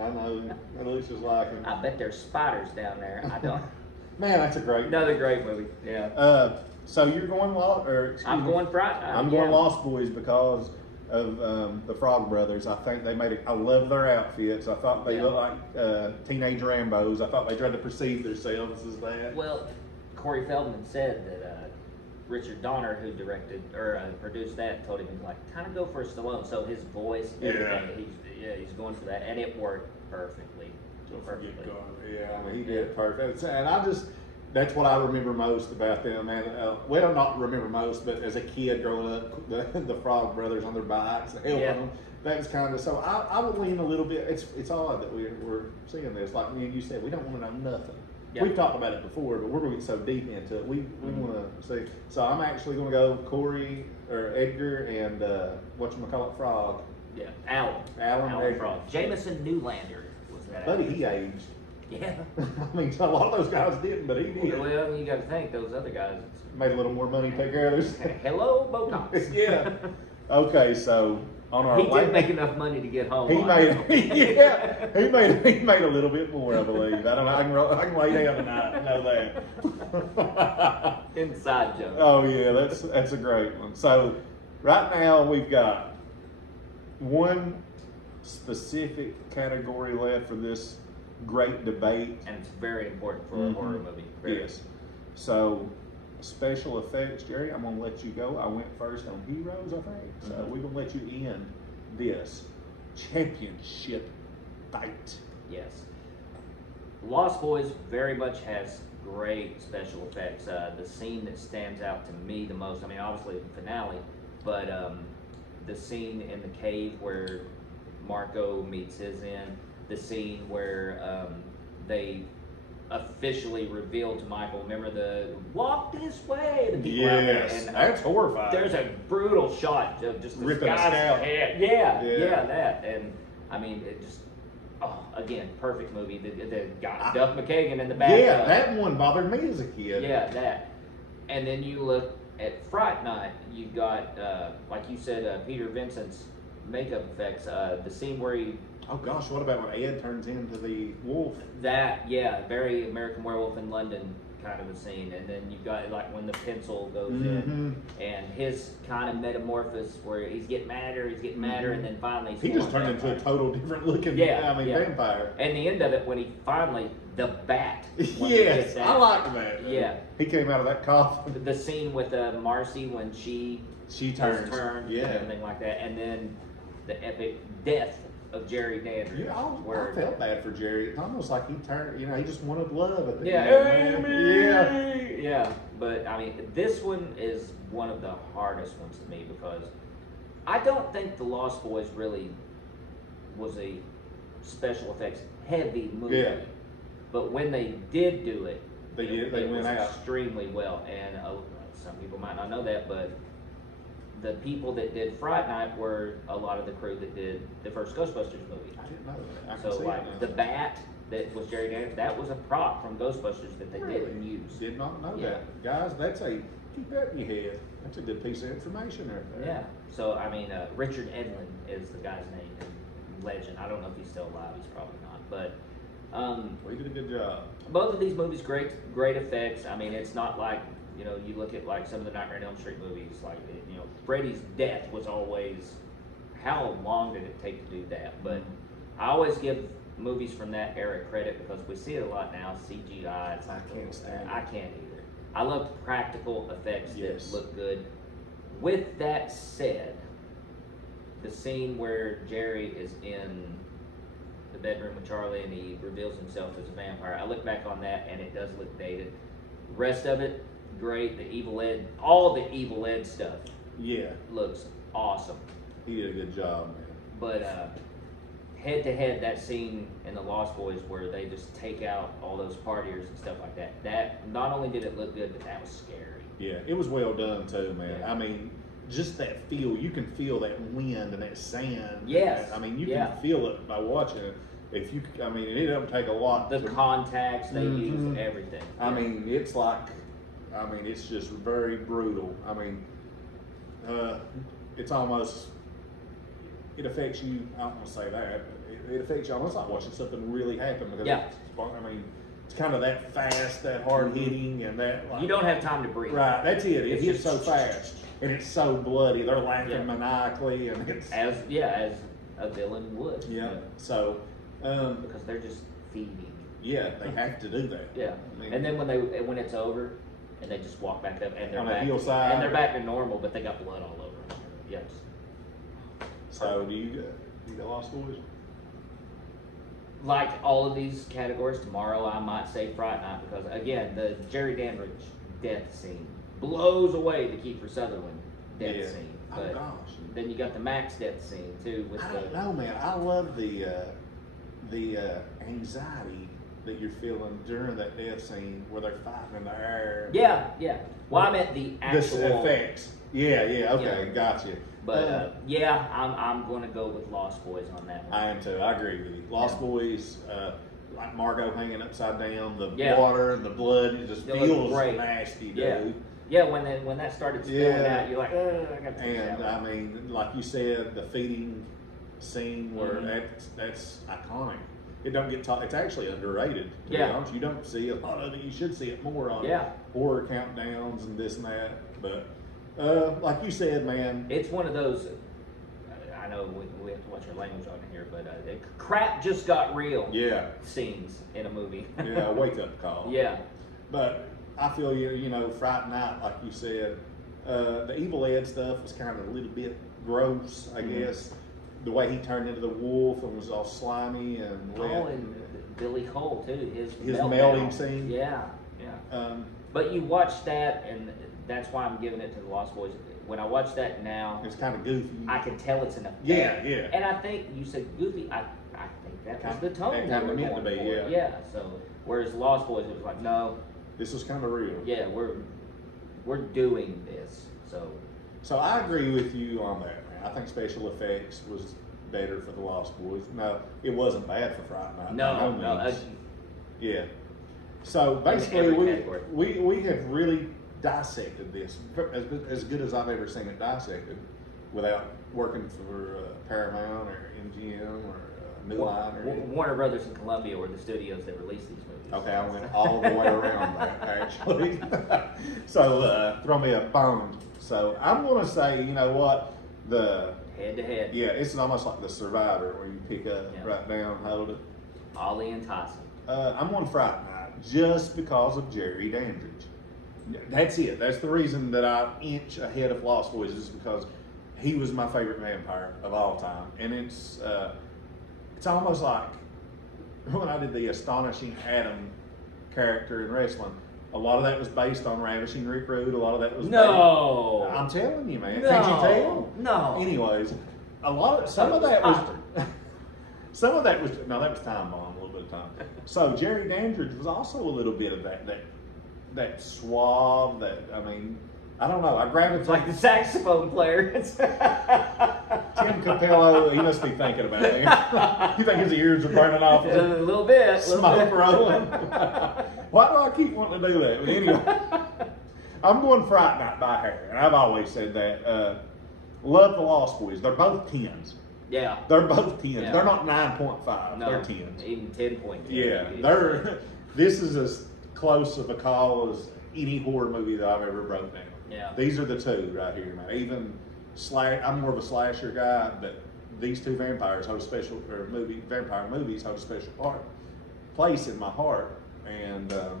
I know. At least it's like him. I bet there's spiders down there. I don't. Man, that's a great. Another great movie. Yeah. So you're going I'm going Fright Night. I'm going Lost Boys because of the Frog Brothers. I think they made it. I love their outfits. I thought they looked like teenage Rambos. I thought they tried to perceive themselves as that. Well, Corey Feldman said that Richard Donner, who directed or produced that, told him like kind of go for a Stallone. So his voice, everything, he's going for that, and it worked perfectly. Yeah, I mean, he did perfect. And that's what I remember most about them. And well, not remember most, but as a kid growing up, the Frog Brothers on their bikes, that was kind of. So I would lean a little bit. It's odd that we're seeing this. Like me and you said, we don't want to know nothing. Yeah. We've talked about it before, but we're going to get so deep into it. We want to see. So I'm actually going to go Corey or Edgar and whatchamacallit Frog. Yeah, Alan Frog. Jameson Newlander was that. Buddy, he aged. Yeah. I mean, a lot of those guys didn't, but he did. Well, you got to think those other guys made a little more money to take care of theirs. Hello, Botox. Yeah. Okay, so on our he did make enough money to get home. He made a little bit more, I believe. I don't know. I can lay down tonight and know that. Inside joke. Oh yeah, that's a great one. So right now we've got one specific category left for this great debate, and it's very important for a horror movie. Yes. So special effects, Jerry, I'm gonna let you go. I went first on heroes, I think. So we're gonna let you end this championship fight. Yes. Lost Boys very much has great special effects. The scene that stands out to me the most, I mean, obviously the finale, but the scene in the cave where Marco meets his end, the scene where they officially revealed to Michael, remember the walk this way? The people out there, and, that's horrifying. There's a brutal shot of just this ripping guy's a scalp. head. Yeah, that. And I mean, it just, again, perfect movie. The guy, Duff McKagan in the back. Yeah, that one bothered me as a kid. Yeah, that. And then you look at Fright Night, you've got, like you said, Peter Vincent's makeup effects. The scene where he... Oh gosh, what about when Ed turns into the wolf? That, yeah, very American Werewolf in London kind of a scene. And then you've got like when the pencil goes in and his kind of metamorphosis where he's getting madder, and then finally he just turned into a total different looking vampire. And the end of it when he finally, the bat. Yes, I like that. Yeah. He came out of that coffin. The scene with Marcy when she turns, and everything like that. And then the epic death of Jerry Dandridge. Yeah, I felt bad for Jerry. It's almost like he turned, he just wanted love at the end. Yeah. But I mean, this one is one of the hardest ones to me because I don't think The Lost Boys really was a special effects heavy movie. Yeah. But when they did do it, it went out extremely well. And some people might not know that, but the people that did Fright Night were a lot of the crew that did the first Ghostbusters movie. I didn't know that. So like the bat that was Jerry Dandridge, that was a prop from Ghostbusters that they didn't use. Did not know that. Guys, keep that in your head. That's a good piece of information right there. Yeah. So I mean, Richard Edlund is the guy's name. Legend. I don't know if he's still alive. He's probably not. But we did a good job. Both of these movies, great effects. I mean, it's not like, you look at like some of the Nightmare on Elm Street movies, like, Freddy's death was always, how long did it take to do that? But I always give movies from that era credit because we see it a lot now, CGI. I can't stand it. I can't either. I love practical effects that look good. With that said, the scene where Jerry is in the bedroom with Charlie and he reveals himself as a vampire. I look back on that and it does look dated. Rest of it, great. The Evil Ed, all the Evil Ed stuff, looks awesome. He did a good job, man. But head to head, that scene in The Lost Boys where they just take out all those partiers and stuff like that. That not only did it look good, but that was scary. Yeah, it was well done too, man. Yeah. I mean, just that feel, you can feel that wind and that sand. Yes. I mean, you can feel it by watching it. If you, I mean, it doesn't take a lot. The contacts they use, everything. I mean, it's like, I mean, it's just very brutal. I mean, it's almost, it affects you. I don't want to say that. It affects you almost like watching something really happen because I mean, it's kind of that fast, that hard hitting, and that. Like, you don't have time to breathe. Right, that's it. It hits just so fast, and it's so bloody. They're laughing maniacally, and it's as a villain would. Yeah. So, because they're just feeding. Yeah, they have to do that. Yeah. I mean, and then when it's over, and they just walk back up, and they're on back, the hillside, and they're back to normal, but they got blood all over them. Yes. So do you got Lost Boys? Like all of these categories, tomorrow I might say Fright Night because again, the Jerry Dandridge death scene blows away the Kiefer Sutherland death scene. But oh gosh. Then you got the Max death scene too. With I don't know, man. I love the anxiety that you're feeling during that death scene where they're fighting in the air. Yeah. Well, I meant the actual effects. Yeah. Okay, gotcha. But I'm going to go with Lost Boys on that one. I am too. I agree with you. Lost Boys, like Margot hanging upside down, the water and the blood, it just feels nasty, dude. Yeah, when that started spilling out, you're like, I got to take And that I mean, like you said, the feeding scene where that's iconic. It don't get taught. It's actually underrated. To be honest, you don't see a lot of it. You should see it more on horror countdowns and this and that. But like you said, man, it's one of those. I know we have to watch our language on here, but crap just got real. Scenes in a movie. Wake up call. But I feel you know, Fright Night, like you said, the Evil Ed stuff was kind of a little bit gross, I guess. The way he turned into the wolf and was all slimy and and Billy Cole too. His melting scene. But you watch that, and that's why I'm giving it to the Lost Boys. When I watch that now, it's kind of goofy. I can tell it's an effect. Yeah. And I think you said goofy. I think that was the tone that we were meant going to be. for. Yeah. So whereas Lost Boys, it was like, no, this was kind of real. Yeah, we're doing this. So I agree with you on that, man. I think special effects was better for the Lost Boys. No, it wasn't bad for Fright Night. No. Yeah. So basically, we have really dissected this as good as I've ever seen it dissected, without working for Paramount or MGM or New Line or Warner Brothers and Columbia were the studios that released these movies. Okay, I went all the way around that actually. So throw me a bone. So I'm going to say, you know what, the head to head. Yeah, it's almost like the Survivor where you pick up, write down, hold it. Ollie and Tyson. I'm on Fright Night just because of Jerry Dandridge. That's it. That's the reason that I inch ahead of Lost Boys, is because he was my favorite vampire of all time, and it's almost like when I did the Astonishing Adam character in wrestling. A lot of that was based on Ravishing Rick Rude. A lot of that was I'm telling you, man. No. Can't you tell? No. Anyways, some of that was that was Time Bomb, a little bit of time. So Jerry Dandridge was also a little bit of that suave, I don't know. I gravitated like the saxophone player. Tim Capello, he must be thinking about it. You think his ears are burning off? A little bit. Smoke rolling. Why do I keep wanting to do that? But anyway, I'm going Fright Night by hair, and I've always said that. Love the Lost Boys. They're both 10s. Yeah. They're both 10s. Yeah. They're not 9.5. No, they're 10s. Even 10.10. Yeah. This is as close of a call as any horror movie that I've ever broke down. Yeah. These are the two right here, man. Even I'm more of a slasher guy, but these two vampires hold a special, vampire movies hold a special place in my heart. And a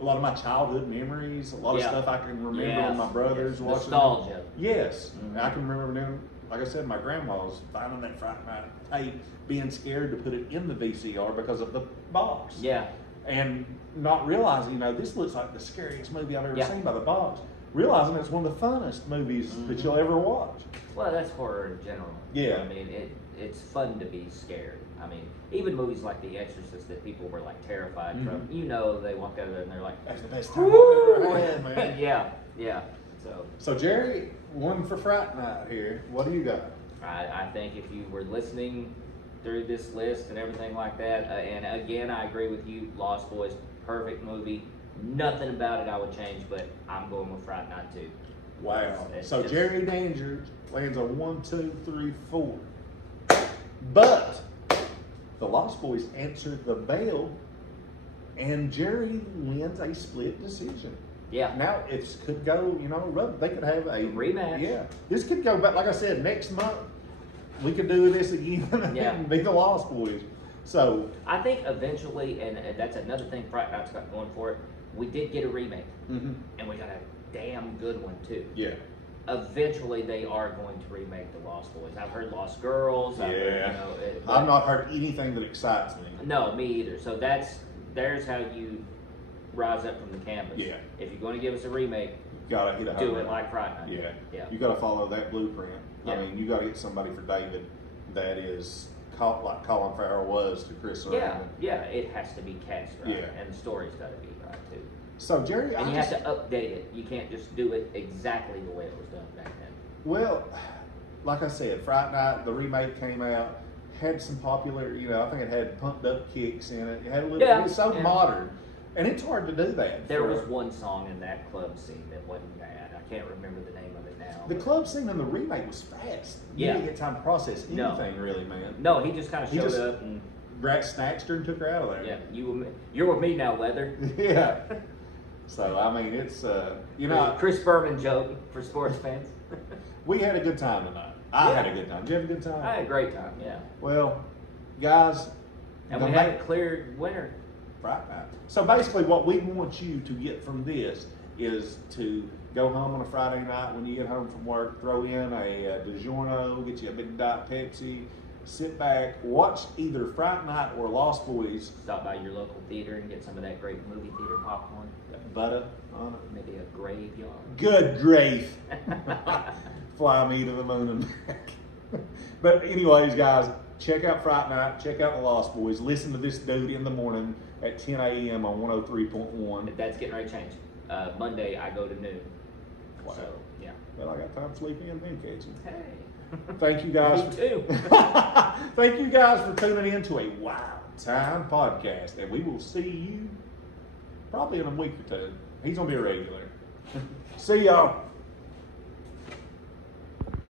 lot of my childhood memories, a lot of stuff I can remember when my brothers watching. Nostalgia. Yes. I can remember them like I said, my grandma's finding that Fright Night tape, being scared to put it in the VCR because of the box. Yeah. And not realizing, this looks like the scariest movie I've ever Yeah. seen by the box. Realizing it's one of the funnest movies that you'll ever watch. Well, that's horror in general. Yeah. I mean, it's fun to be scared. I mean, even movies like The Exorcist that people were like terrified from, they walk out of there and they're like, That's the best time I've ever had, man. yeah. So Jerry, one for Fright Night here. What do you got? I think if you were listening through this list and everything like that, and again, I agree with you, Lost Boys, perfect movie. Nothing about it I would change, but I'm going with Fright Night 2. Wow. It's So just- Jerry Danger lands a 1, 2, 3, 4. But the Lost Boys answered the bell, and Jerry wins a split decision. Yeah. Now it could go, they could have a rematch. Yeah. This could go back, like I said, next month we could do this again and be the Lost Boys. So I think eventually, and that's another thing Fright Night's got going for it, we did get a remake, and we got a damn good one too. Yeah. Eventually, they are going to remake the Lost Boys. I've heard Lost Girls. I've heard, I've not heard anything that excites me. No, me either. So there's how you rise up from the canvas. Yeah. If you're going to give us a remake, You gotta hit a do home it run. like Fright Night. Yeah. You gotta follow that blueprint. Yeah. I mean, you gotta get somebody for David that is like Colin Farrell was to Chris Sarandon. Yeah, it has to be cast right, Yeah. and the story's got to be right too. So Jerry, And you have to update it. You can't just do it exactly the way it was done back then. Well, like I said, Fright Night, the remake came out, had some popular, I think it had pumped up kicks in it. It had a little, Yeah, it was so yeah. modern. And it's hard to do that. There was one song in that club scene that wasn't bad. I can't remember the name of it now. The club scene in the remake was fast. You Yeah. didn't get time to process No. anything really, man. No, he just kind of He showed just- up and Rat snatched her and took her out of there. yeah, you're with me now, Leather. Yeah. So, I mean, it's, Chris Berman joke for sports fans. we had a good time tonight. I had a good time. Did you have a good time? I had a great time, yeah. Well, guys, And the we ma- had a clear winner. Fright Night. So basically what we want you to get from this is to go home on a Friday night when you get home from work, throw in a DiGiorno, get you a big Diet Pepsi, sit back, watch either Fright Night or Lost Boys. Stop by your local theater and get some of that great movie theater popcorn. Butter on it. Maybe a graveyard. Good grief. Fly me to the moon and back. But anyways, guys, check out Fright Night. Check out the Lost Boys. Listen to this dude in the morning at 10 a.m. on 103.1. That's getting ready to change. Monday, I go to noon. Wow. So, yeah. Well, I got time to sleep in then, catch you. Hey. Thank you guys. Me too. Thank you guys for tuning in to a Wild Time podcast. And we will see you probably in a week or two. He's going to be a regular. See y'all.